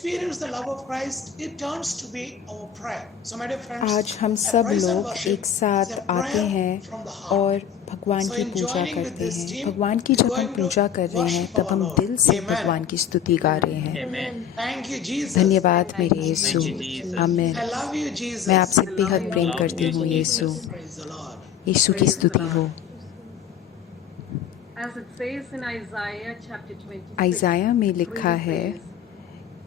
experience the love of Christ, it turns to be our prayer. So my dear friends, आज हम a सब praise and लोग worship एक साथ is a आते prayer हैं from the heart. और भगवान So की in पूजा joining with करते this हैं। team, भगवान की we're जब हम going पूजा to कर रहे हैं worship तब our हम Lord. दिल से Amen. भगवान की स्तुति गा रहे हैं। Amen. Thank you, Jesus. धन्यवाद मेरे Thank यीशु। you, Jesus. आमीन। I love you, Jesus. मैं आपसे बेहद I प्रेम love करती you, हूँ यीशु। Jesus. Praise the Lord. यीशु की स्तुति हो। As it says in Isaiah chapter 26, आइज़ाया में लिखा है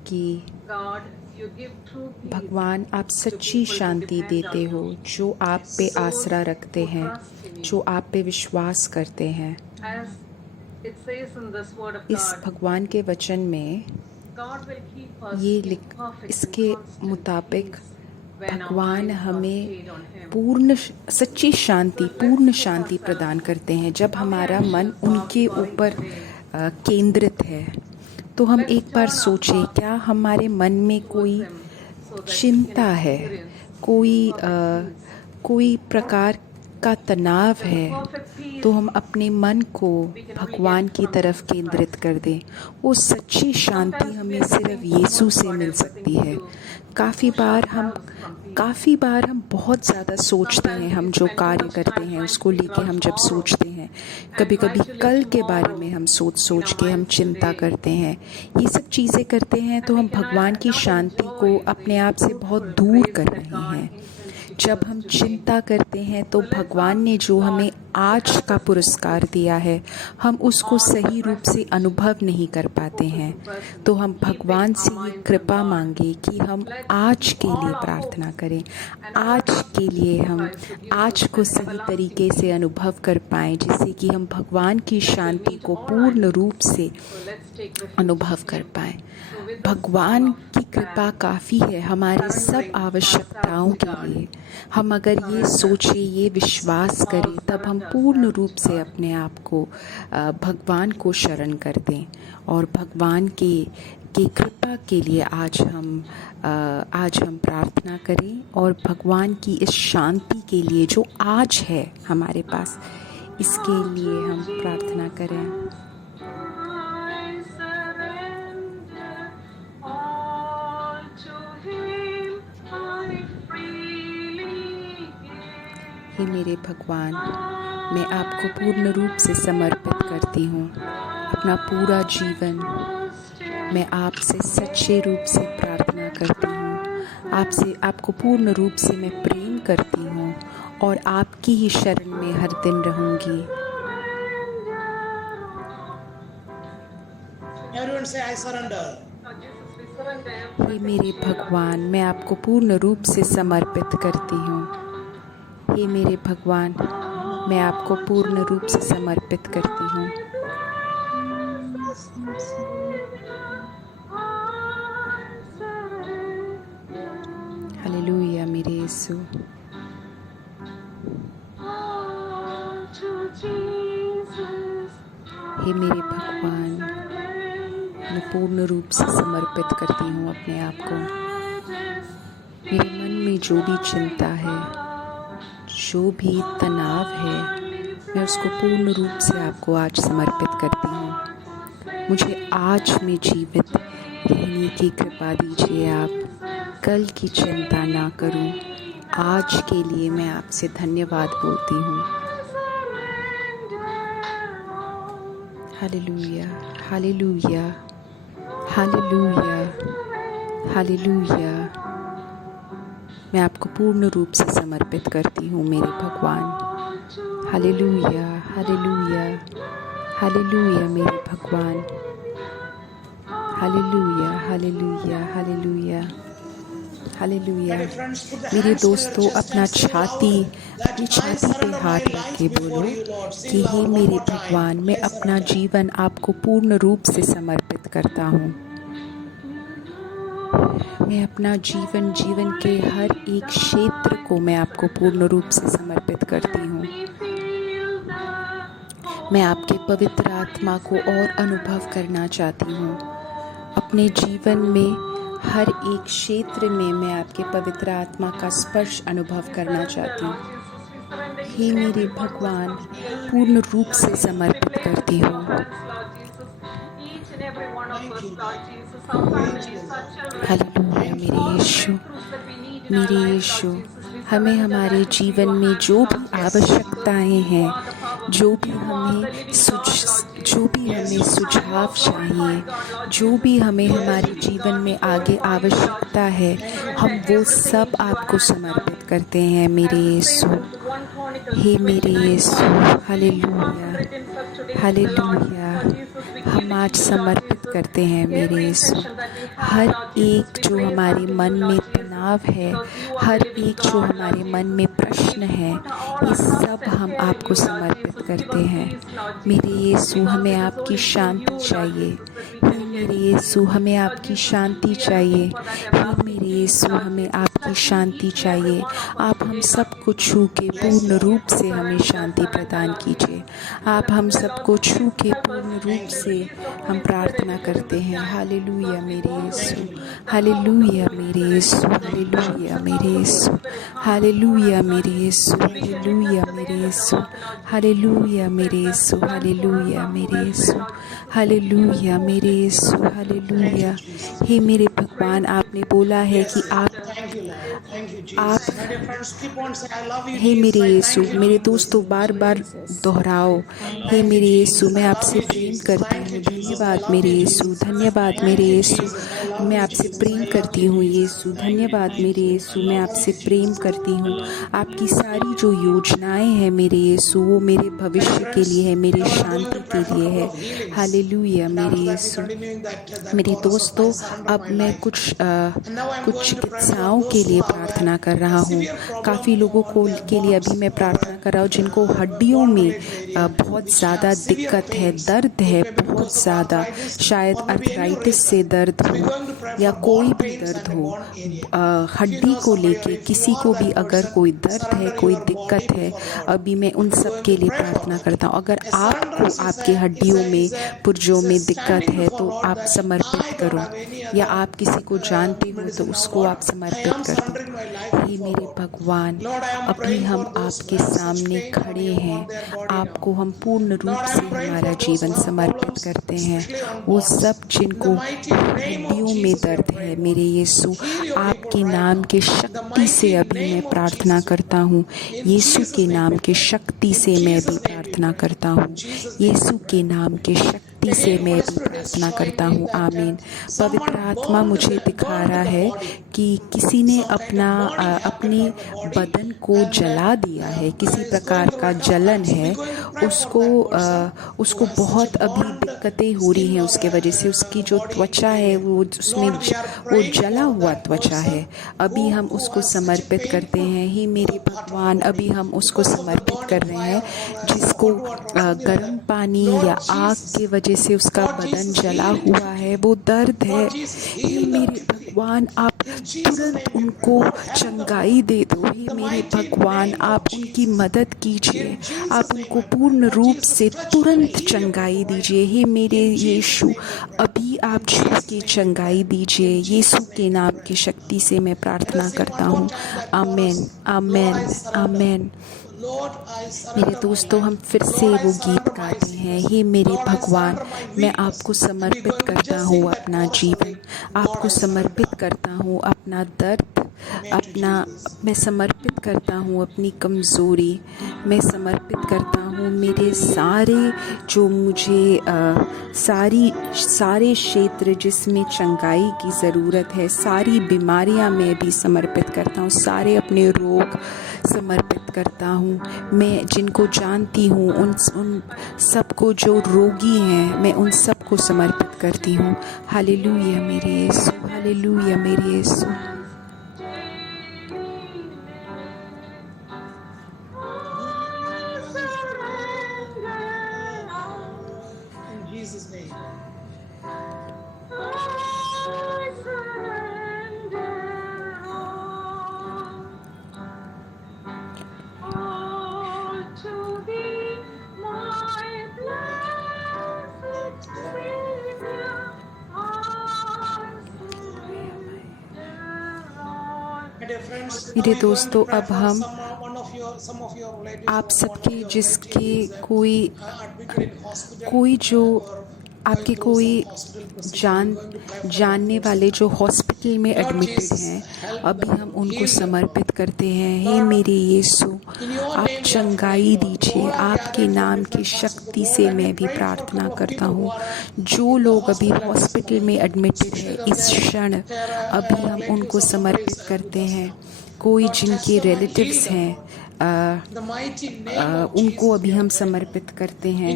कि God, you give true peace भगवान आप to सच्ची people who शांति depend देते on हो you. जो आप पे Those आसरा रखते who हैं, trust in you. जो आप पे विश्वास करते हैं। As it says in this word of इस God, भगवान के वचन में God will keep us ये in perfect इसके and constant मुताबिक peace when our भगवान minds are हमें stayed on Him. पूर्ण सच्ची शांति, पूर्ण शांति प्रदान करते हैं जब हमारा मन उनके ऊपर केंद्रित है। तो हम एक बार सोचें, क्या हमारे मन में कोई चिंता है, कोई प्रकार का तनाव है, तो हम अपने मन को भगवान की तरफ केंद्रित कर दें। वो सच्ची शांति हमें सिर्फ यीशु से मिल सकती है। काफ़ी बार हम बहुत ज़्यादा सोचते हैं, हम जो कार्य करते हैं उसको लेके हम जब सोचते हैं, कभी-कभी कल के बारे में हम सोच के हम चिंता करते हैं। ये सब चीज़ें करते हैं तो हम भगवान की शांति को अपने आप से बहुत दूर कर रहे हैं। जब हम चिंता करते हैं तो भगवान ने जो हमें आज का पुरस्कार दिया है, हम उसको सही रूप से अनुभव नहीं कर पाते हैं। तो हम भगवान से ये कृपा मांगे कि हम आज के लिए प्रार्थना करें, आज के लिए हम आज को सही तरीके से अनुभव कर पाएं, जिससे कि हम भगवान की शांति को पूर्ण रूप से अनुभव कर पाएं। भगवान की कृपा काफ़ी है हमारे सब आवश्यकताओं के लिए। हम अगर ये सोचें, ये विश्वास करें, तब हम पूर्ण रूप से अपने आप को भगवान को शरण कर दें और भगवान की कृपा के लिए आज हम प्रार्थना करें और भगवान की इस शांति के लिए जो आज है हमारे पास, इसके लिए हम प्रार्थना करें। हे मेरे भगवान, मैं आपको पूर्ण रूप से समर्पित करती हूँ। अपना पूरा जीवन मैं आपसे सच्चे रूप से प्रार्थना करती हूँ। आपको पूर्ण रूप से मैं प्रेम करती हूँ और आपकी ही शरण में हर दिन रहूँगी। Everyone say, I surrender. हे मेरे भगवान, मैं आपको पूर्ण रूप से समर्पित करती हूँ। हे मेरे भगवान, मैं आपको पूर्ण रूप से समर्पित करती हूँ। हालेलुया मेरे यीशु। हे मेरे भगवान, मैं पूर्ण रूप से समर्पित करती हूँ अपने आप को। मेरे मन में जो भी चिंता है, जो भी तनाव है, मैं उसको पूर्ण रूप से आपको आज समर्पित करती हूँ। मुझे आज में जीवित रहने की कृपा दीजिए आप। कल की चिंता ना करूँ। आज के लिए मैं आपसे धन्यवाद बोलती हूँ। Hallelujah, hallelujah, hallelujah, hallelujah. मैं आपको पूर्ण रूप से समर्पित करती हूँ मेरे भगवान। हालेलुया, हालेलुया, हालेलुया मेरे भगवान। Hallelujah, hallelujah, hallelujah, hallelujah. मेरे दोस्तों, अपनी छाती पे हाथ रख के बोलो कि हे मेरे भगवान, मैं अपना जीवन आपको पूर्ण रूप से समर्पित करता हूँ। मैं अपना जीवन के हर एक क्षेत्र को मैं आपको पूर्ण रूप से समर्पित करती हूँ। मैं आपके पवित्र आत्मा को और अनुभव करना चाहती हूँ। अपने जीवन में हर एक क्षेत्र में मैं आपके पवित्र आत्मा का स्पर्श अनुभव करना चाहती हूँ। हे मेरे भगवान, पूर्ण रूप से समर्पित करती हूँ। यीशु, मेरे यीशु, हमें हमारे जीवन में जो भी आवश्यकताएं हैं, जो भी हमें सुझाव चाहिए, जो भी हमें हमारे जीवन में आगे आवश्यकता है, हम वो सब आपको समर्पित करते हैं मेरे यीशु। हे मेरे यीशु, हालेलुया, हालेलुया। हम आज समर्पित करते हैं मेरे यीशु हर एक जो हमारे मन में तनाव है, हर एक जो हमारे मन में प्रश्न है, ये सब हम आपको समर्पित करते हैं मेरे यीशु। हमें आपकी शांति चाहिए, हे मेरे यीशु, हमें आपकी शांति चाहिए, हे मेरे यीशु, हमें आपकी शांति चाहिए। आप हम सबको छू के पूर्ण रूप से हमें शांति प्रदान कीजिए। आप हम सबको छू के पूर्ण रूप से हम प्रार्थना करते हैं। हालेलुया मेरे यीशु, हालेलुया मेरे यीशु, हालेलुया मेरे यीशु, हालेलुया मेरे यीशु, हालेलुया मेरे यीशु, हालेलुया मेरे यीशु, हालेलुया मेरे यीशु, हालेलुया मेरे यीशु, हालेलुया। हे मेरे भगवान, आपने बोला है कि आप हे मेरे यीशु, मेरे दोस्तों बार बार दोहराओ, हे मेरे यीशु, मैं आपसे प्रेम करती हूँ। धन्यवाद मेरे यीशु, धन्यवाद मेरे यीशु, मैं आपसे प्रेम करती हूँ यीशु। धन्यवाद मेरे यीशु, मैं आपसे प्रेम करती हूँ। आपकी सारी जो योजनाएं हैं मेरे यीशु, वो मेरे भविष्य के लिए है, मेरे शांति के लिए है। हालेलुया मेरे यीशु। मेरे दोस्तों, अब मैं कुछ चिकित्साओं के लिए प्रार्थना कर रहा हूँ। काफ़ी लोगों को के लिए अभी मैं प्रार्थना कर रहा हूँ जिनको हड्डियों में बहुत ज़्यादा दिक्कत है, दर्द है बहुत ज़्यादा, शायद अर्थराइटिस से दर्द हो या कोई भी दर्द हो, हड्डी को लेके किसी को भी अगर कोई दर्द है, कोई दिक्कत है, अभी मैं उन सब के लिए प्रार्थना करता हूँ। अगर आपको आपके हड्डियों में, पुर्जों में दिक्कत है तो आप समर्पित करो, या आप किसी को जानते हो तो उसको आप समर्पित कर दो। हे मेरे भगवान, अभी हम आपके सामने खड़े हैं, आपको हम पूर्ण रूप से हमारा जीवन समर्पित करते हैं। वो सब जिनको हड्डियों में दर्द है मेरे यीशु, आपके नाम के शक्ति से अभी मैं प्रार्थना करता हूँ। यीशु के नाम के शक्ति से मैं भी प्रार्थना करता हूँ। यीशु के नाम के शक्ति से मैं भी प्रार्थना करता हूँ। आमीन। पवित्र आत्मा मुझे दिखा रहा है कि किसी ने अपने बदन को जला दिया है, किसी प्रकार का जलन है, उसको बहुत अभी दिक्कतें हो रही हैं। उसके वजह से उसकी जो त्वचा है वो जला हुआ त्वचा है। अभी हम उसको समर्पित करते हैं। ही मेरे भगवान, अभी हम उसको समर्पित कर रहे हैं जिसको गर्म पानी या आग के वजह से उसका बदन जला हुआ है, वो दर्द है। हे मेरे भगवान, आप तुरंत उनको चंगाई दे दो। हे मेरे भगवान, आप उनकी मदद कीजिए, आप उनको पूर्ण रूप से तुरंत चंगाई दीजिए। हे मेरे यीशु, अभी आप छू के चंगाई दीजिए। यीशु के नाम की शक्ति से मैं प्रार्थना करता हूँ। आमीन, आमीन, आमीन। मेरे दोस्तों, हम फिर से वो गीत गाते हैं। हे मेरे भगवान, मैं आपको समर्पित करता हूँ अपना जीवन, आपको समर्पित करता हूँ अपना दर्द, मैं समर्पित करता हूँ अपनी कमज़ोरी, मैं समर्पित करता हूँ मेरे सारे जो मुझे सारे क्षेत्र जिसमें चंगाई की ज़रूरत है, सारी बीमारियाँ मैं भी समर्पित करता हूँ, सारे अपने रोग समर्पित करता हूँ। मैं जिनको जानती हूँ उन सबको जो रोगी हैं, मैं उन सबको समर्पित करती हूँ। हालेलुया मेरे यीशु, हालेलुया मेरे यीशु। मेरे दोस्तों, अब हम आप सबके जिसके कोई जो आपके कोई जानने वाले जो हॉस्पिटल हॉस्पिटल में एडमिटेड हैं, अभी हम उनको समर्पित करते हैं। हे मेरे यीशु, आप चंगाई दीजिए। आपके नाम की शक्ति से मैं भी प्रार्थना करता हूँ। जो लोग अभी हॉस्पिटल में एडमिटेड हैं, इस क्षण अभी हम उनको समर्पित करते हैं। कोई जिनके रिलेटिव्स हैं उनको अभी हम समर्पित करते हैं।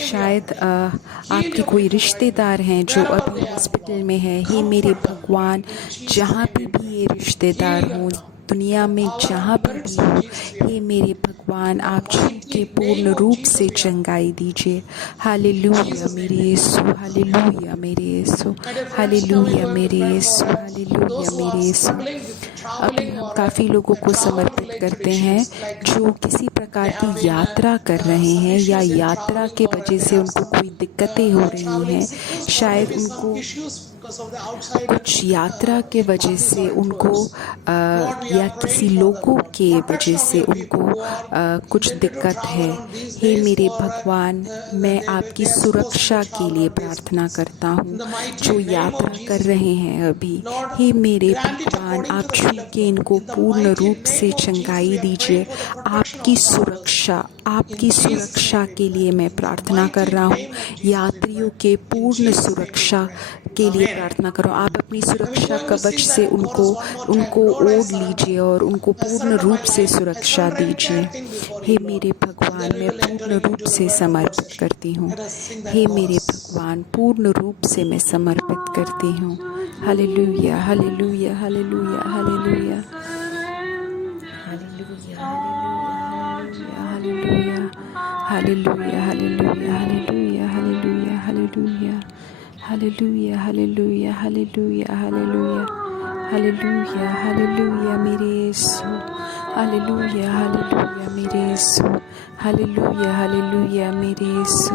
शायद आपके कोई रिश्तेदार हैं जो अभी हॉस्पिटल में है। हे मेरे भगवान, जहाँ पे भी ये रिश्तेदार हों, दुनिया में जहाँ पर भी हो, हे मेरे भगवान, आप जिनके पूर्ण रूप से चंगाई दीजिए। हालेलुया मेरे यीशु, हालेलुया मेरे यीशु, हालेलुया मेरे यीशु, हालेलुया मेरे यीशु। अभी हम काफ़ी लोगों को समर्पित करते हैं जो किसी प्रकार की यात्रा कर रहे हैं या यात्रा के वजह से उनको कोई दिक्कतें हो रही हैं। शायद उनको कुछ यात्रा के वजह से उनको या किसी लोगों के वजह से उनको कुछ दिक्कत है। हे मेरे भगवान, मैं आपकी सुरक्षा के लिए प्रार्थना करता हूँ जो यात्रा कर रहे हैं अभी। हे मेरे भगवान, आप छू के इनको पूर्ण रूप से चंगाई दीजिए। आपकी सुरक्षा के लिए मैं प्रार्थना कर रहा हूँ। यात्रियों के पूर्ण सुरक्षा के लिए प्रार्थना करो। आप अपनी सुरक्षा कवच से उनको ओढ़ लीजिए और उनको पूर्ण रूप से सुरक्षा दीजिए। हे मेरे भगवान, मैं पूर्ण रूप से समर्पित करती हूँ। हे मेरे भगवान, पूर्ण रूप से मैं समर्पित करती हूँ। Hallelujah, hallelujah, hallelujah, hallelujah, hallelujah, hallelujah, hallelujah, hallelujah, hallelujah, hallelujah, hallelujah, hallelujah, hallelujah, hallelujah, hallelujah, hallelujah, hallelujah मेरे यीशु, हालेलुया, हालेलुया मेरे यीशु, हालेलुया, हालेलुया मेरे यीशु,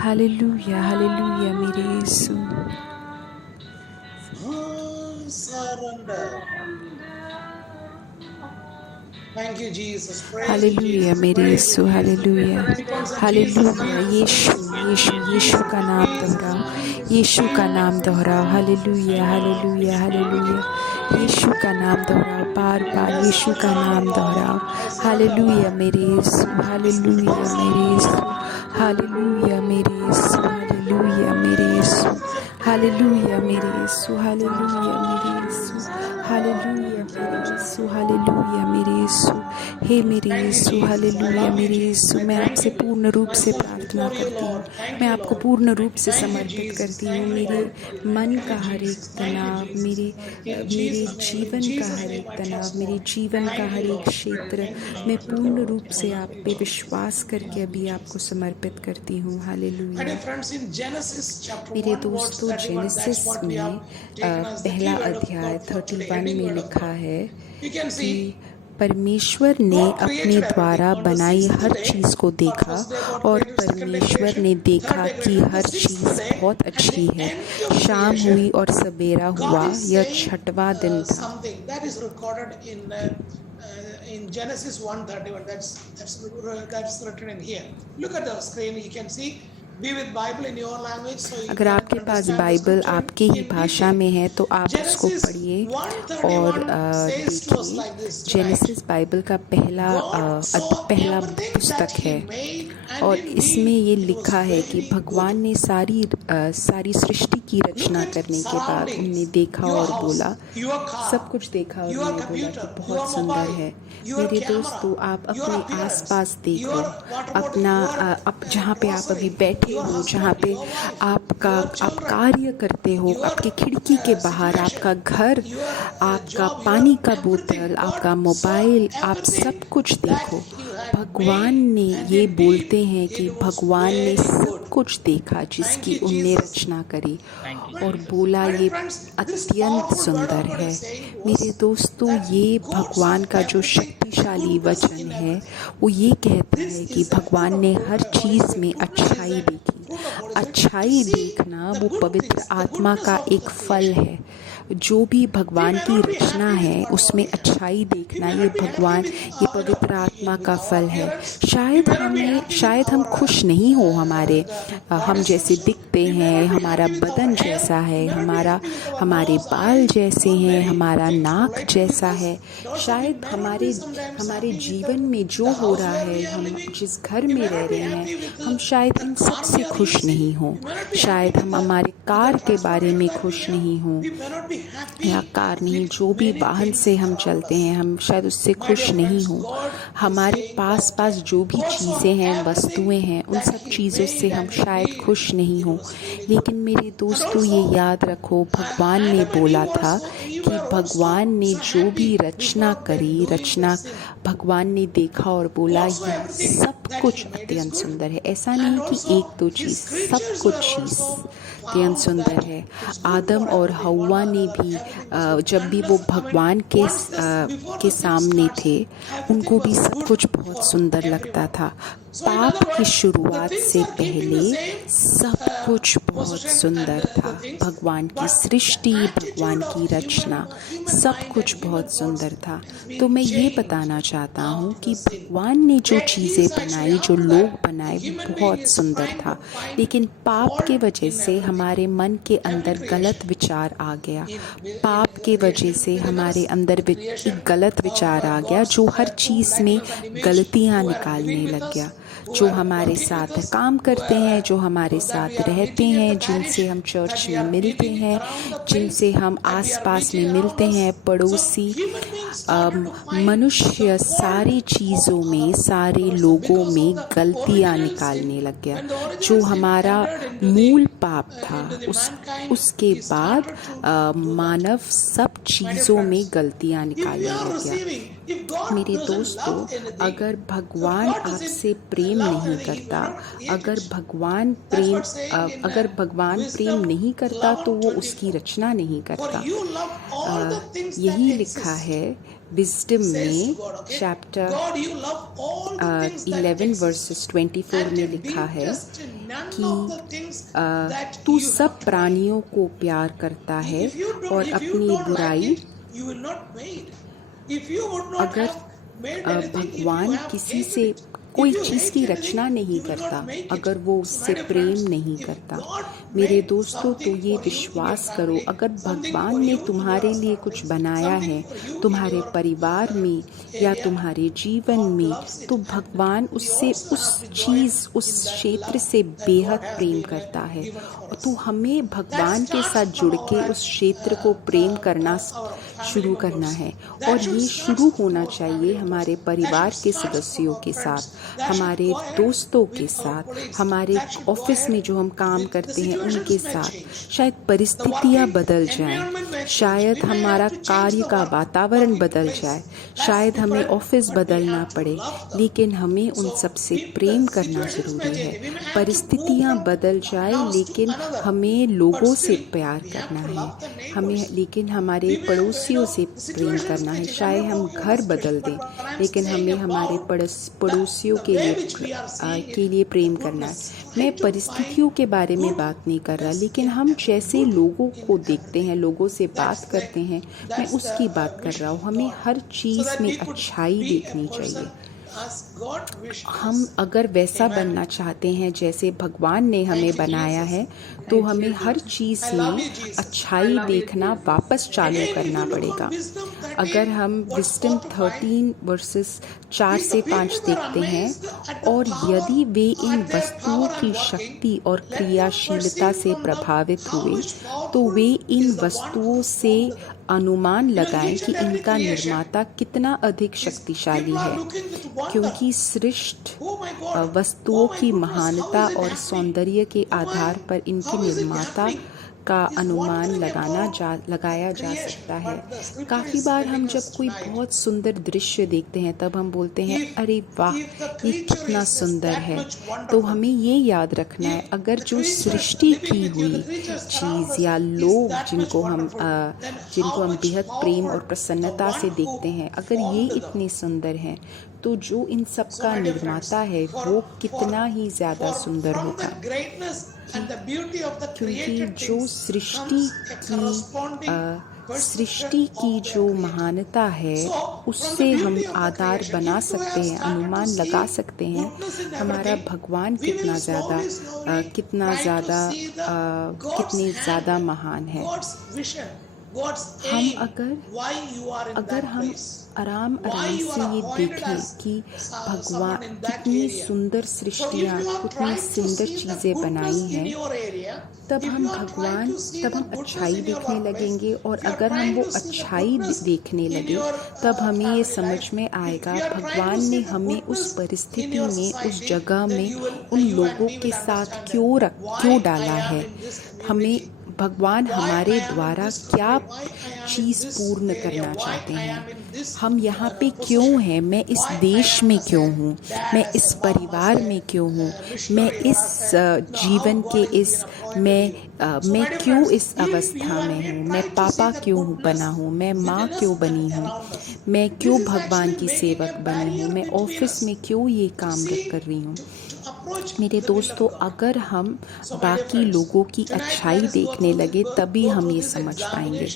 हालेलुया, हालेलुया मेरे यीशु। हालेलुया मेरे यीशु, हालेलुया, हालेलुया। यीशु का नाम दोहराओ, यीशु का नाम दोहराओ। Hallelujah, hallelujah, hallelujah. यीशु का नाम दोहराओ, बार बार यीशु का नाम दोहराओ। हालेलुया मेरे यीशु, हालेलुया मेरे यीशु, हालेलुया मेरे यीशु, हालेलुया मेरे यीशु, हालेलुया मेरे यीशु, हालेलुया मेरे यीशु, हालेलुया मेरे यीशु, हालेलुया मेरे यीशु। हे मेरे यीशु, हालेलुया मेरे यीशु, मैं आपसे पूर्ण रूप से प्रार्थना करती हूँ। मैं आपको पूर्ण रूप से समर्पित करती हूँ। मेरे मन का हर एक तनाव, मेरे जीवन का हर एक तनाव, मेरे जीवन का हर एक क्षेत्र, मैं पूर्ण रूप से आप पे विश्वास करके अभी आपको समर्पित करती हूँ। हालेलुया। मेरे दोस्तों, जेनेसिस में पहला अध्याय 31 में लिखा है कि परमेश्वर ने अपने द्वारा बनाई हर चीज़ को देखा और परमेश्वर ने देखा कि हर चीज़ बहुत अच्छी है। शाम हुई और सवेरा हुआ, यह छठवां दिन था। In Genesis 1:31, that's written in here. Look at the screen, you can see. Be with Bible in your language, so you अगर आपके पास बाइबल आपके ही भाषा में है तो आप उसको पढ़िए और देखिए। जेनेसिस बाइबल का पहला पुस्तक है और इसमें ये लिखा है कि भगवान ने सारी सृष्टि की रचना करने के बाद उन्होंने देखा और बोला, सब कुछ देखा और उन्होंने बोला कि बहुत सुंदर है। मेरे दोस्तों, आप अपने आसपास देखो, जहाँ पे आप अभी बैठे हो, जहाँ पे आप कार्य करते हो, आपके खिड़की के बाहर आपका घर, आपका पानी का बोतल, आपका मोबाइल, आप सब कुछ देखो। भगवान ने ये बोलते हैं कि भगवान ने सब कुछ देखा जिसकी उनने रचना करी और बोला ये अत्यंत सुंदर है। मेरे दोस्तों, ये भगवान का जो शक्तिशाली वचन है वो ये कहता है कि भगवान ने हर चीज़ में अच्छाई देखी। अच्छाई देखना वो पवित्र आत्मा का एक फल है। जो भी भगवान की रचना है उसमें अच्छाई देखना ये पवित्र आत्मा का फल है। शायद हम खुश नहीं हो हम जैसे दिखते दिखते हैं, हमारा बदन जैसा है, हमारे बाल जैसे हैं, हमारा नाक जैसा है। शायद हमारे जीवन में जो हो रहा है, हम जिस घर में रह रहे हैं, हम शायद इन सब से खुश नहीं हों। शायद हम हमारे कार के बारे में खुश नहीं हों, या कार नहीं, जो भी वाहन से हम चलते हैं, हम शायद उससे खुश नहीं हों। हमारे पास जो भी चीज़ें हैं, वस्तुएं हैं, उन सब चीज़ों से हम शायद खुश नहीं हों। लेकिन मेरे दोस्तों, ये याद रखो, भगवान ने बोला था कि भगवान ने जो भी रचना भगवान ने देखा और बोला ये सब कुछ अत्यंत सुंदर है। ऐसा नहीं कि एक दो चीज़, सब कुछ चीज़ अत्यंत सुंदर है। आदम और हव्वा ने भी जब भी वो भगवान के सामने थे, उनको भी सब कुछ बहुत सुंदर लगता था। पाप की शुरुआत से पहले सब कुछ बहुत सुंदर था। भगवान की सृष्टि, भगवान की रचना, सब कुछ बहुत सुंदर था। तो मैं ये बताना चाहता हूँ कि भगवान ने जो चीज़ें बनाई, जो लोग बनाए, वो बहुत सुंदर था। लेकिन पाप के वजह से हमारे मन के अंदर गलत विचार आ गया। पाप के वजह से हमारे अंदर एक गलत विचार आ गया, जो हर चीज़ में गलतियाँ निकालने लग गया। जो हमारे साथ काम करते हैं, जो हमारे साथ रहते हैं, जिनसे हम चर्च में मिलते हैं, जिनसे हम आसपास में मिलते हैं, पड़ोसी, मनुष्य, सारी चीज़ों में, सारे लोगों में गलतियाँ निकालने लग गया। जो हमारा मूल पाप था, उसके बाद मानव सब चीज़ों में गलतियाँ निकालने लग गया। मेरे दोस्तों, अगर भगवान आपसे प्रेम नहीं करता, अगर भगवान प्रेम नहीं करता, तो वो उसकी रचना नहीं करता। यही लिखा है विजडम में चैप्टर 11 वर्सेस 24 में लिखा है कि तू सब प्राणियों को प्यार करता है और अपनी बुराई। अगर भगवान किसी से कोई चीज़ की रचना नहीं करता, अगर वो उससे प्रेम नहीं करता, मेरे दोस्तों, तो ये विश्वास करो, अगर भगवान ने तुम्हारे लिए कुछ बनाया है, तुम्हारे परिवार में या तुम्हारे जीवन में, तो भगवान उससे, उस क्षेत्र से बेहद प्रेम करता है। तो हमें भगवान के साथ जुड़ के उस क्षेत्र को प्रेम करना शुरू करना है। और ये शुरू होना चाहिए हमारे परिवार के सदस्यों के साथ, हमारे दोस्तों के साथ, हमारे ऑफिस में जो हम काम करते हैं उनके साथ। शायद परिस्थितियाँ बदल जाएं, शायद हमारा कार्य का वातावरण बदल जाए, शायद हमें ऑफिस बदलना पड़े, लेकिन हमें उन सब से प्रेम करना ज़रूरी है। परिस्थितियाँ बदल जाए, लेकिन हमें लोगों से प्यार करना है, लेकिन हमारे पड़ोसियों से प्रेम करना है। शायद हम घर बदल दें, लेकिन हमें हमारे पड़ोसियों के लिए प्रेम करना है। मैं परिस्थितियों के बारे में बात नहीं कर रहा, लेकिन हम जैसे लोगों को देखते हैं, लोगों से बात करते हैं, मैं उसकी बात कर रहा हूँ। हमें हर चीज़ में अच्छाई देखनी चाहिए। हम अगर वैसा बनना चाहते हैं जैसे भगवान ने हमें बनाया है, तो हमें हर चीज़ में अच्छाई देखना वापस चालू करना पड़ेगा। अगर हम विजडम 13 वर्सेस 4 से 5 देखते हैं, और यदि वे इन वस्तुओं की शक्ति और क्रियाशीलता से प्रभावित हुए, तो वे इन वस्तुओं से अनुमान लगाएं कि इनका निर्माता कितना अधिक शक्तिशाली है, क्योंकि सृष्ट वस्तुओं की महानता और सौंदर्य के आधार पर इनके निर्माता का अनुमान लगाया जा सकता है। काफ़ी बार हम जब कोई बहुत सुंदर दृश्य देखते हैं, तब हम बोलते हैं, अरे वाह, ये कितना सुंदर है। तो हमें ये याद रखना है, अगर जो सृष्टि की हुई चीज़ या लोग जिनको हम बेहद प्रेम और प्रसन्नता से देखते हैं, अगर ये इतने सुंदर हैं, तो जो इन सब का निर्माता है वो कितना ही ज़्यादा सुंदर होगा। क्योंकि जो सृष्टि की सृष्टि की जो महानता है उससे हम आधार बना सकते हैं, अनुमान लगा सकते हैं हमारा भगवान कितने ज़्यादा महान है। हम अगर हम आराम से ये देखें कि भगवान कितनी सुंदर सृष्टियाँ, कितनी सुंदर चीज़ें बनाई हैं, तब हम अच्छाई देखने लगेंगे। और अगर हम वो अच्छाई देखने लगे तब हमें ये समझ में आएगा भगवान ने हमें उस परिस्थिति में, उस जगह में, उन लोगों के साथ क्यों डाला है। हमें भगवान हमारे द्वारा क्या चीज़ पूर्ण करना चाहते हैं, हम यहाँ पे क्यों हैं, मैं इस देश में क्यों हूँ, मैं इस परिवार में क्यों हूँ, मैं इस जीवन के मैं क्यों इस अवस्था में हूँ, मैं पापा क्यों बना हूँ, मैं माँ क्यों बनी हूँ, मैं क्यों भगवान की सेवक बनी हूँ, मैं ऑफिस में क्यों ये काम कर रही हूँ। मेरे दोस्तों, अगर हम बाकी लोगों की अच्छाई देखने लगे तभी हम ये समझ पाएंगे।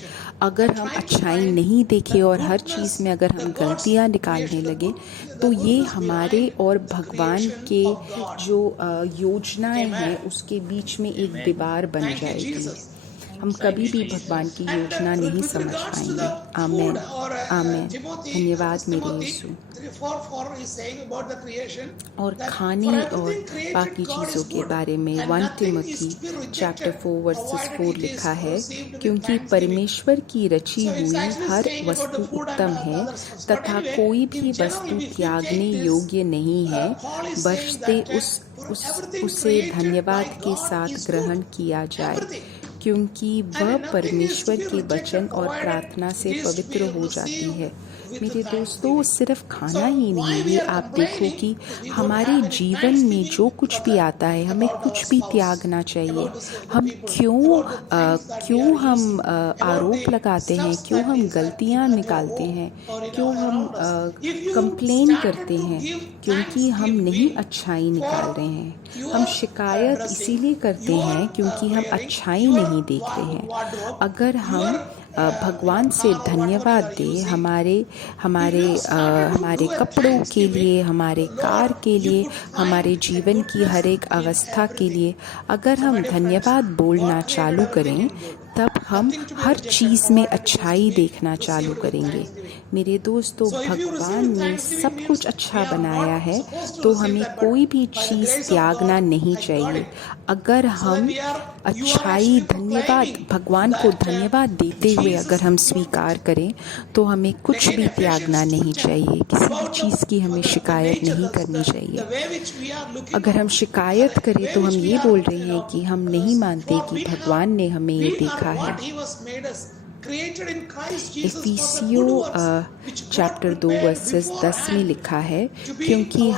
अगर हम अच्छाई नहीं देखें और हर चीज़ में अगर हम गलतियाँ निकालने लगे तो ये हमारे और भगवान के जो योजनाएं हैं उसके बीच में एक दीवार बन जाएगी। हम कभी भी भगवान की योजना नहीं समझ पाएंगे। आमीन, आमीन। धन्यवाद मेरे यीशु। और खाने और बाकी चीज़ों के बारे में 1 तिमोथी चैप्टर 4:4 लिखा है, क्योंकि परमेश्वर की रची हुई हर वस्तु उत्तम है तथा कोई भी वस्तु त्यागने योग्य नहीं है, बशर्ते उसे धन्यवाद के साथ ग्रहण किया जाए, क्योंकि वह परमेश्वर के वचन और प्रार्थना से पवित्र हो जाती है। मेरे दोस्तों, सिर्फ खाना ही नहीं, ये आप देखो कि हमारे जीवन में जो कुछ भी आता है हमें कुछ भी त्यागना चाहिए। हम क्यों हम आरोप लगाते हैं, क्यों हम गलतियां निकालते हैं, क्यों हम कंप्लेन करते हैं, क्योंकि हम नहीं अच्छाई निकाल रहे हैं। हम शिकायत इसीलिए करते हैं क्योंकि हम अच्छाई नहीं देख रहे हैं। अगर हम भगवान से धन्यवाद दें हमारे कपड़ों के लिए, हमारे कार के लिए, हमारे जीवन की हर एक अवस्था के लिए, अगर हम धन्यवाद बोलना चालू करें तब हम हर चीज़ में अच्छाई देखना चालू करेंगे। मेरे दोस्तों, भगवान ने सब कुछ अच्छा बनाया है तो हमें कोई भी चीज़ त्यागना नहीं चाहिए। अगर हम अच्छाई भगवान को धन्यवाद देते हुए अगर हम स्वीकार करें तो हमें कुछ भी त्यागना नहीं चाहिए, किसी भी चीज़ की हमें शिकायत नहीं करनी चाहिए। अगर हम शिकायत करें तो हम ये बोल रहे हैं कि हम नहीं मानते कि भगवान ने हमें ये देखा है। इफिसियों चैप्टर 2:10 में लिखा है, क्योंकि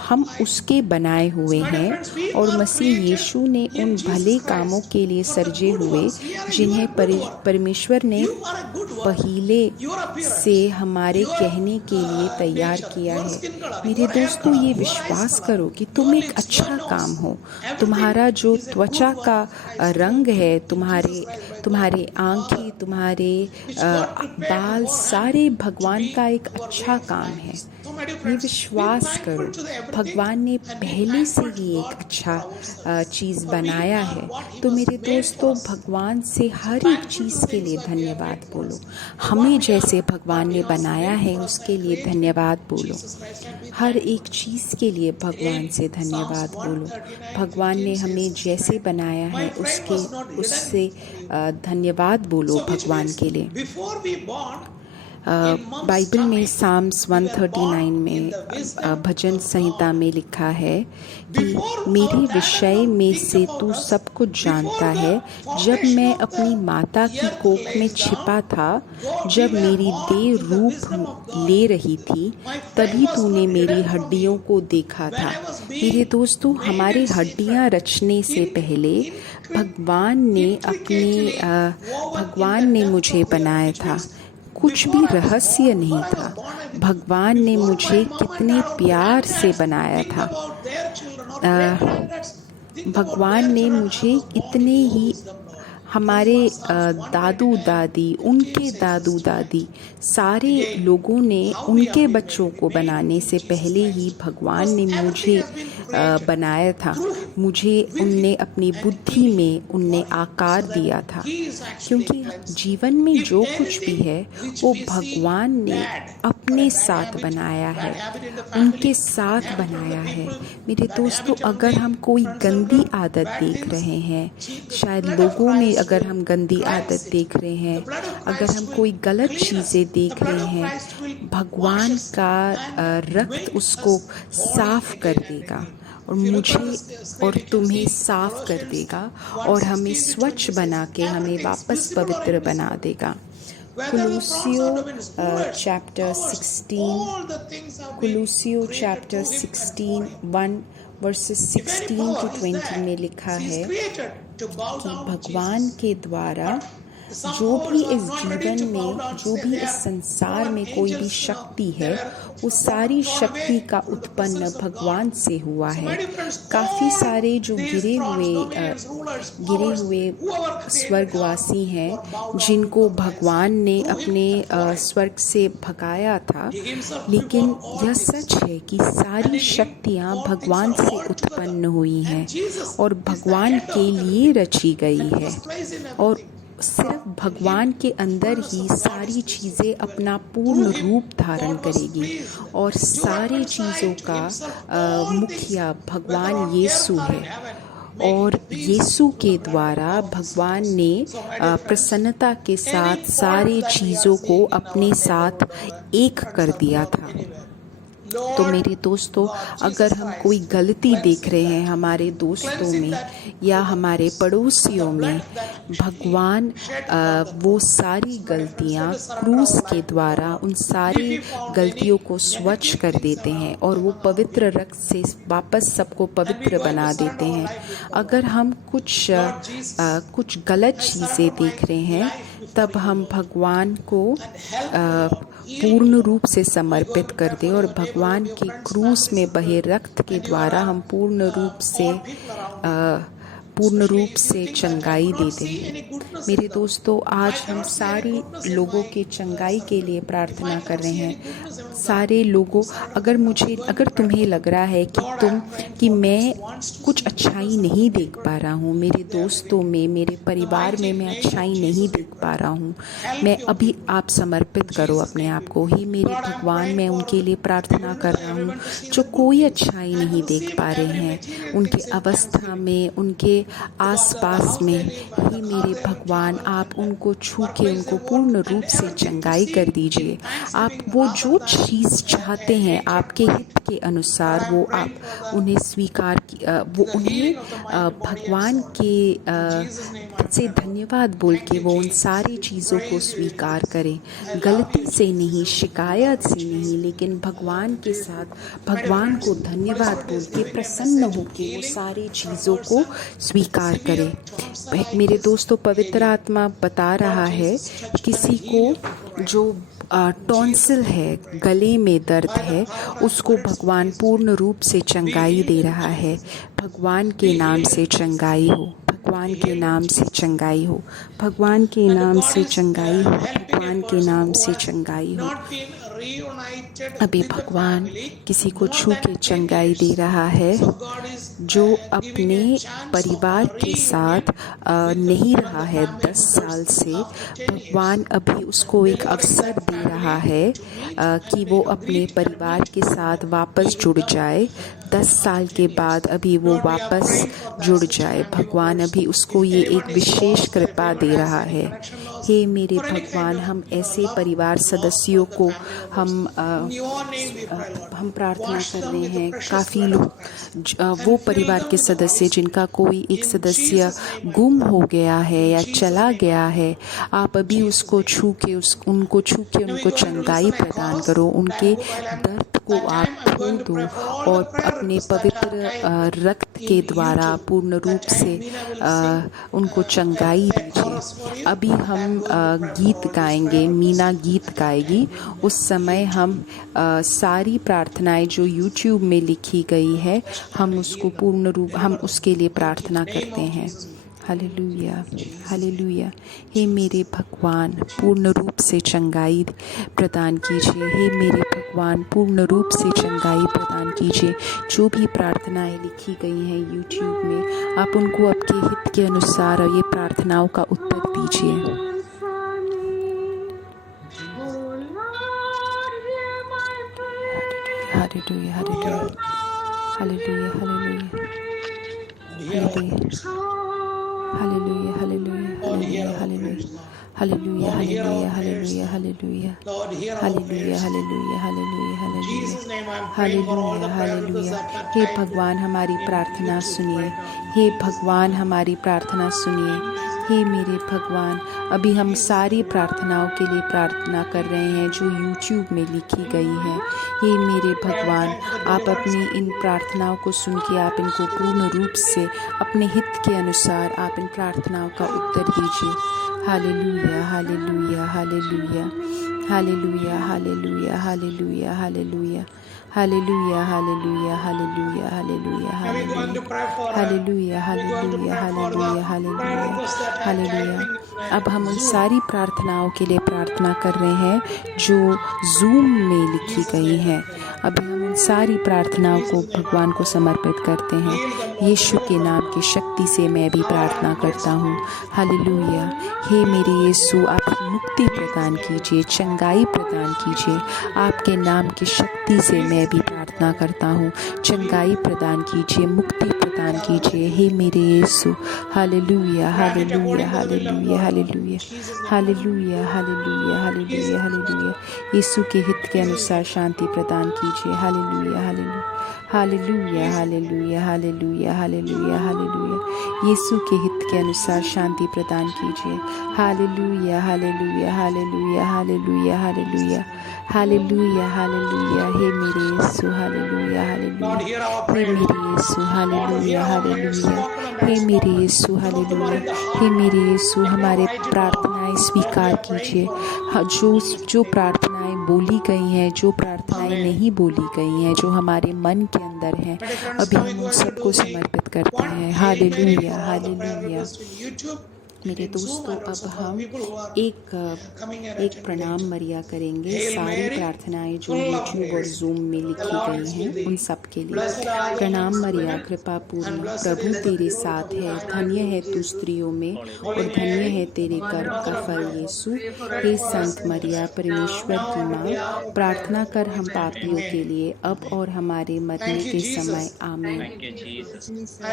हम उसके बनाए हुए हैं और मसीह यीशु ने उन भले कामों के लिए सर्जे हुए जिन्हें परमेश्वर ने पहले से हमारे कहने के लिए तैयार किया है। मेरे दोस्तों, ये विश्वास करो कि तुम एक अच्छा काम हो। तुम्हारा जो त्वचा का रंग है, तुम्हारे आंखें, तुम्हारे बाल, सारे भगवान का एक अच्छा काम है। ये विश्वास करो, भगवान ने पहले से ही एक अच्छा चीज़ बनाया है। तो मेरे दोस्तों, भगवान से हर एक चीज़ के लिए धन्यवाद बोलो। हमें जैसे भगवान ने बनाया है उसके लिए धन्यवाद बोलो। हर एक चीज़ के लिए भगवान से धन्यवाद बोलो। भगवान ने हमें जैसे बनाया है उससे धन्यवाद बोलो भगवान के लिए। बाइबल में साम्स 139 में भजन संहिता में लिखा है कि मेरे विषय में से तू सब कुछ जानता है। जब मैं अपनी माता की कोख में छिपा था, जब मेरी देह रूप ले रही थी, तभी तूने मेरी हड्डियों को देखा था। मेरे दोस्तों, हमारे हड्डियां रचने से पहले भगवान ने मुझे बनाया था। कुछ भी रहस्य नहीं था। भगवान ने मुझे कितने प्यार से बनाया था। भगवान ने मुझे हमारे दादू दादी, उनके दादू दादी, सारे लोगों ने उनके बच्चों को बनाने से पहले ही भगवान ने मुझे बनाया था। मुझे उनने अपनी बुद्धि में उनने आकार दिया था, क्योंकि जीवन में जो कुछ भी है वो भगवान ने अपने साथ बनाया है, उनके साथ बनाया है। मेरे दोस्तों, अगर हम कोई गंदी आदत देख रहे हैं, शायद लोगों में अगर हम गंदी आदत देख रहे हैं, अगर हम कोई गलत चीज़ें देख रहे हैं, भगवान का रक्त उसको साफ कर देगा और मुझे और तुम्हें साफ कर देगा और हमें स्वच्छ बना के हमें वापस पवित्र बना देगा। कुलूसियो चैप्टर 16 1 वर्सेस 16 to 20 में लिखा है कि भगवान के द्वारा जो भी इस जीवन में, जो भी इस संसार में कोई भी शक्ति है, वो सारी शक्ति का उत्पन्न भगवान से हुआ है। काफ़ी सारे जो गिरे हुए स्वर्गवासी हैं जिनको भगवान ने अपने स्वर्ग से भगाया था, लेकिन यह सच है कि सारी शक्तियाँ भगवान से उत्पन्न हुई हैं और भगवान के लिए रची गई है, और सिर्फ भगवान के अंदर ही सारी चीज़ें अपना पूर्ण रूप धारण करेगी और सारी चीज़ों का मुखिया भगवान यीशु है। और यीशु के द्वारा भगवान ने प्रसन्नता के साथ सारी चीज़ों को अपने साथ एक कर दिया था। तो मेरे दोस्तों, अगर हम कोई गलती देख रहे हैं हमारे दोस्तों में या हमारे पड़ोसियों में, भगवान वो सारी गलतियां क्रूस के द्वारा उन सारी गलतियों को स्वच्छ कर देते हैं और वो पवित्र रक्त से वापस सबको पवित्र बना देते हैं। अगर हम कुछ गलत चीज़ें देख रहे हैं, तब हम भगवान को पूर्ण रूप से समर्पित कर दें और भगवान के क्रूस में बहे रक्त के द्वारा हम पूर्ण रूप से चंगाई दे दें। मेरे दोस्तों, आज हम सारे लोगों के चंगाई के लिए प्रार्थना कर रहे हैं। सारे लोगों, अगर तुम्हें लग रहा है कि मैं कुछ अच्छाई नहीं देख पा रहा हूँ, मेरे दोस्तों में, मेरे परिवार में मैं अच्छाई नहीं देख पा रहा हूँ, मैं अभी आप समर्पित करो अपने आप को। ही मेरे भगवान, मैं उनके लिए प्रार्थना कर रहा हूँ जो कोई अच्छाई नहीं देख पा रहे हैं, उनके अवस्था में, उनके आसपास में। ही मेरे भगवान, आप उनको छू के उनको पूर्ण रूप से चंगाई कर दीजिए। आप वो जो चीज़ चाहते हैं आपके हित के अनुसार, वो आप उन्हें वो उन्हें भगवान के से धन्यवाद बोल के वो उन सारी चीज़ों को स्वीकार करें। गलती से नहीं, शिकायत से नहीं, लेकिन भगवान के साथ भगवान को धन्यवाद बोल के प्रसन्न हो के वो सारी चीज़ों को स्वीकार करें। मेरे दोस्तों, पवित्र आत्मा बता रहा है किसी को जो टॉन्सिल है, गले में दर्द है, उसको भगवान पूर्ण रूप से चंगाई दे रहा है। भगवान के नाम से चंगाई हो, भगवान के नाम से चंगाई हो, भगवान के नाम से चंगाई हो, भगवान के नाम से चंगाई हो। अभी भगवान किसी को छू के चंगाई दे रहा है जो अपने परिवार के साथ नहीं रहा है 10 साल से। भगवान अभी उसको एक अवसर दे रहा है कि वो अपने परिवार के साथ वापस जुड़ जाए। 10 साल के बाद अभी वो वापस जुड़ जाए। भगवान अभी उसको ये एक विशेष कृपा दे रहा है। हे मेरे भगवान, हम ऐसे परिवार सदस्यों को हम प्रार्थना कर रहे हैं। काफ़ी लोग, वो परिवार के सदस्य जिनका कोई एक सदस्य गुम हो गया है या चला गया है, आप अभी उसको छू के उनको चंगाई प्रदान करो। उनके दर्द को आप धो दो और अपने पवित्र रक्त के द्वारा पूर्ण रूप से उनको चंगाई दीजिए। अभी हम गीत गाएंगे, मीना गीत गाएगी। उस समय हम सारी प्रार्थनाएं जो YouTube में लिखी गई है, हम उसको हम उसके लिए प्रार्थना करते हैं। Hallelujah, hallelujah. हे मेरे भगवान, पूर्ण रूप से चंगाई प्रदान कीजिए। हे मेरे भगवान, पूर्ण रूप से चंगाई प्रदान कीजिए। जो भी प्रार्थनाएं लिखी गई हैं यूट्यूब में, आप उनको आपके हित के अनुसार ये प्रार्थनाओं का उत्तर दीजिए। Hallelujah, hallelujah, hallelujah, hallelujah, hallelujah, hallelujah, hallelujah, hallelujah, hallelujah, hallelujah, hallelujah, hallelujah, Lord, hear our hallelujah, prayers. Hallelujah, hallelujah, hallelujah, Jesus' name, I'm praying for all the hallelujah, prayer requests hallelujah. that are हे typed भगवान हमारी in प्रार्थना YouTube सुनिए। right now. हे भगवान हमारी प्रार्थना सुनिए। हे मेरे भगवान, अभी हम सारी प्रार्थनाओं के लिए प्रार्थना कर रहे हैं जो यूट्यूब में लिखी गई हैं। हे मेरे भगवान, आप अपनी इन प्रार्थनाओं को सुन के आप इनको पूर्ण रूप से अपने हित के अनुसार आप इन प्रार्थनाओं का उत्तर दीजिए। Hallelujah, hallelujah, hallelujah, hallelujah, hallelujah, hallelujah, hallelujah, hallelujah, hallelujah, hallelujah, hallelujah, Now we're going to pray for hallelujah, we're going to hallelujah, pray for the hallelujah, prayer hallelujah, requests that are hallelujah. typing अब हम उन Zoom. सारी प्रार्थनाओं के लिए प्रार्थना कर रहे हैं जो जूम में लिखी गई हैं। अभी हम उन सारी प्रार्थनाओं को भगवान को समर्पित करते हैं। यीशु के नाम की शक्ति से मैं भी प्रार्थना करता हूँ। हालेलुया। हे मेरे यीशु, आप मुक्ति प्रदान कीजिए, चंगाई प्रदान कीजिए। आपके नाम की शक्ति से मैं भी प्रार्थना करता हूँ। चंगाई प्रदान कीजिए, मुक्ति प्रदान कीजिए। हे मेरे Yeshu, hallelujah, hallelujah, hallelujah, hallelujah, hallelujah, hallelujah, hallelujah, hallelujah. Yeshu के हित के अनुसार शांति प्रदान कीजिए। Hallelujah, hallelujah, hallelujah, hallelujah, hallelujah, hallelujah, hallelujah. Yeshu के हित के अनुसार शांति प्रदान कीजिए। Hallelujah, hallelujah, hallelujah, hallelujah, hallelujah, hallelujah, hallelujah. हे मेरे Yeshu, hallelujah, Lord, hallelujah. hear our हे prayer. मेरे यीशु, हालेलुया, हालेलुया। हे मेरे यीशु, हालेलुया। हे मेरे यीशु, हमारे प्रार्थनाएं स्वीकार कीजिए। जो प्रार्थनाएं बोली गई हैं, जो प्रार्थनाएं नहीं बोली गई हैं, जो हमारे मन के अंदर हैं, अभी हम उन सबको समर्पित करते हैं। Hallelujah, hallelujah. मेरे दोस्तों, अब हम एक प्रणाम मरिया करेंगे। सारी प्रार्थनाएं जो यूट्यूब और जूम में लिखी गई हैं उन सब के लिए। प्रणाम मरिया, कृपा पूर्ण, प्रभु तेरे साथ है, धन्य है तू स्त्रियों में और धन्य है तेरे गर्भ का फल यीशु। हे संत मरिया, परमेश्वर की माँ, प्रार्थना कर हम पापियों के लिए, अब और हमारे मरने के समय। आमीन, I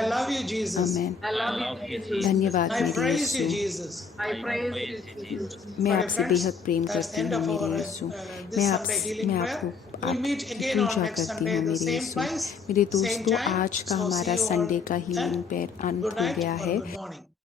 love you, Jesus. आमीन। I love you, Jesus. धन्यवाद I मेरे praise you, Yeshu. Jesus. I praise you, Jesus. मैं Okay, आपसे friends, बेहद प्रेम that's करती end हूँ of मेरे our, यीशु। this मैं Sunday healing prayer. आपको We'll meet again on Puja next करती Sunday, हूँ the मेरे same यीशु। place, मेरे same दोस्तों, time. आज का So see हमारा you all संडे का then. हीलिंग पेयर अंत Good हो night गया or है। good morning.